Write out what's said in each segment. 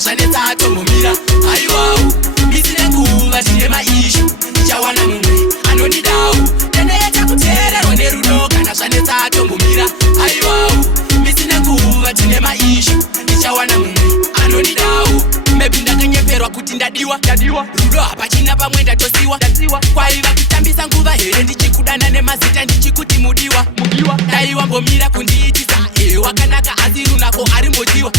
kana zvanetsa atombomira. Aiwawo ndisine nguva tine maishu ndichawana mumwe anondidawo. Ndandaita kuteererwa nerudo kana zvanetsa atombomira. Aiwawo ndisine nguva tine maishu ndichawana mumwe anondidawo. Maybe ndakanyeperwa kuti ndadiwa rudo hapachina pamwe ndatosiwa kwaiva kutambisa nguva here ndichikudana nemazita ndichikuti mudiwa daiwa mbomira kundiitisa wakanaka asi runako arimbodiwa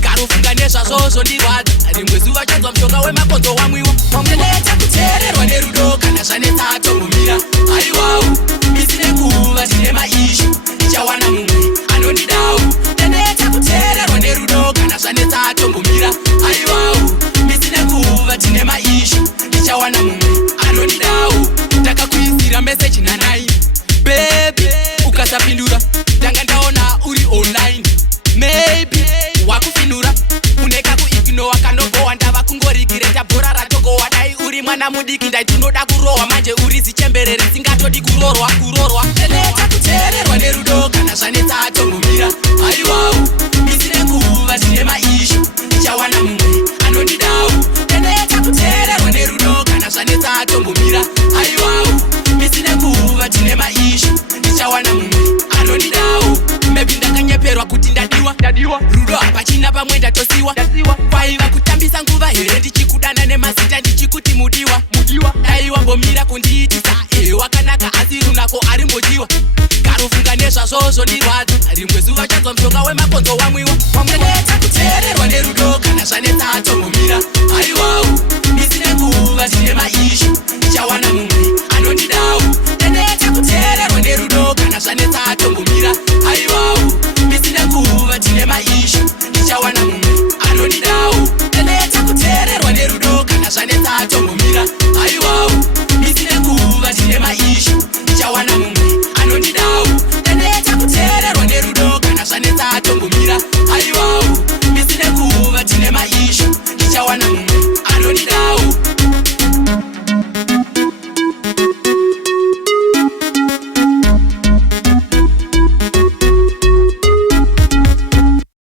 karofunga nezvazvo ndirwadza rimwe zuva chanzwa mushonga wemakonzo wamwiwa. Ndandaita kuteererwa nerudo kana zvanetsa atombomira. Aiwawo ndisine nguva tine maishu ndichawana mumwe anondidawo. Ndandaita kuteererwa nerudo kana zvanetsa atombomira. Aiwawo ndisine nguva tine maishu ndichawana mumwe anondidawo. Ndakakuisira meseji nanai baby ukasapindura ndanga ndaona uri online. Maybe wakufinura uneka kuignora kanogowa ndava kungorigireta bhora ratogowa. Dai uri mwana mudiki ndai tunoda kurohwa manje uri zichemberere singatodi kurorwa. Ndandaita kuteererwa nerudo kana zvanetsa atombomira. Aiwawo ndisine nguva tine maishu ndichawana mumwe anondidawo. Ndandaita kuteererwa nerudo kana zvanetsa atombomira. Aiwawo ndisine nguva tine maishu ndichawana mumwe anondidawo. Maybe ndakanyeperwa kuti ndadiwa rudo hapachina pamwe ndatosiwa kwaiva kutambisa nguva here ndichikudana nemazita ndichikuti mudiwa daiwa mbomira kundiitisa wakanaka asi runako arimbodiwa karofunga nezvazvo ndirwadza rimwe zuva chanzwa mushonga wemakonzo wamwiwa. Ndandaita kuteererwa nerudo kana zvanetsa atombomira. Aiwawo ndisine nguva tine maishu ndichawana mumwe anondidawo. Ndandaita kuteererwa nerudo kana zvanetsa atombomira. Aiwawo ndisine nguva tine maishu ndichawana mumwe anondidawo. Ndandaita kuteererwa nerudo kana zvanetsa atombomira. Aiwawo ndisine nguva tine maishu ndichawana mumwe anondidawo. Ndandaita kuteererwa nerudo kana zvanetsa atombomira. Aiwawo ndisine nguva tine maishu ndichawana mumwe